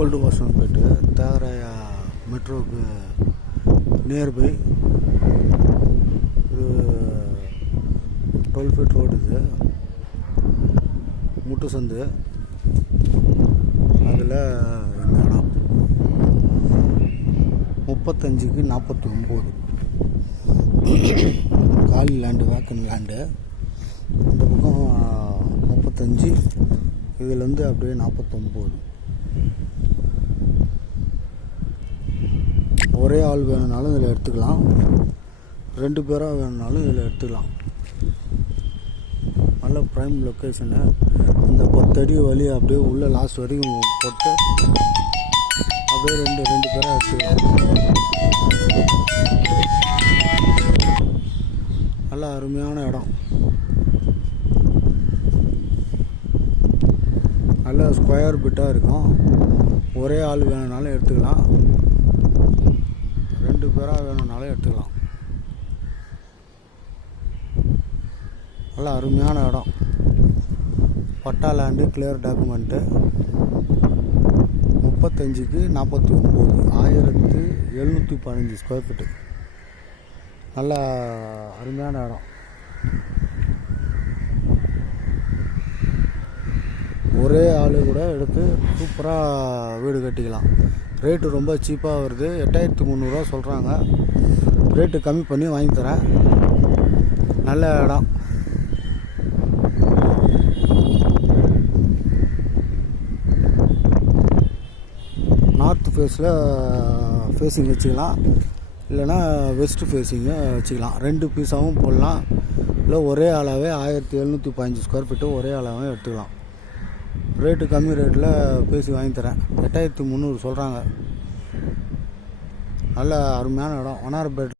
Old Washermanpet Thiyagaraya மெட்ரோவுக்கு nearby. இது 12 feet road. இது முட்டு சந்து. அதில் இந்த இடம் 35க்கு 49 காலி லேண்டு, வேக்கன் லேண்டு. இந்த பக்கம் 35, இதுலேருந்து அப்படியே 49. ஒரே ஆள் வேணும்னாலும் இதில் எடுத்துக்கலாம், 2 பேராக வேணும்னாலும் இதில் எடுத்துக்கலாம். நல்ல ப்ரைம் லொக்கேஷனு. இந்த 10 அடி வழி அப்படியே உள்ள லாஸ்ட் வரைக்கும் போட்டு அப்படியே 2 பேராக எடுத்துக்கலாம். நல்ல அருமையான இடம். நல்ல ஸ்கொயர் பிட்டாக இருக்கும். ஒரே ஆள் வேணும்னாலும் எடுத்துக்கலாம், 2 பேராக வேணும்னாலும் எடுத்துக்கலாம். நல்ல அருமையான இடம். Patta land, clear document. 35க்கு 49, 1715 ஸ்கொயர் ஃபீட்டு. நல்ல அருமையான இடம். ஒரே ஆள் கூட எடுத்து சூப்பராக வீடு கட்டிக்கலாம். ரேட்டு ரொம்ப சீப்பாக வருது. 8300 சொல்கிறாங்க. ரேட்டு கம்மி பண்ணி வாங்கி தரேன். நல்ல இடம். நார்த் ஃபேஸிங் வச்சுக்கலாம், இல்லைனா வெஸ்ட் ஃபேஸிங்கு வச்சுக்கலாம். 2 பீஸாகவும் போடலாம். இல்லை ஒரே ஆளாகவே 1715 ஸ்கொயர் ஃபீட்டு ஒரே ஆளாகவே எடுத்துக்கலாம். ரேட்டு கம்மி ரேட்டில் பேசி வாங்கி தரேன். 8300 சொல்கிறாங்க. நல்ல அருமையான இடம். 1.5 பெட்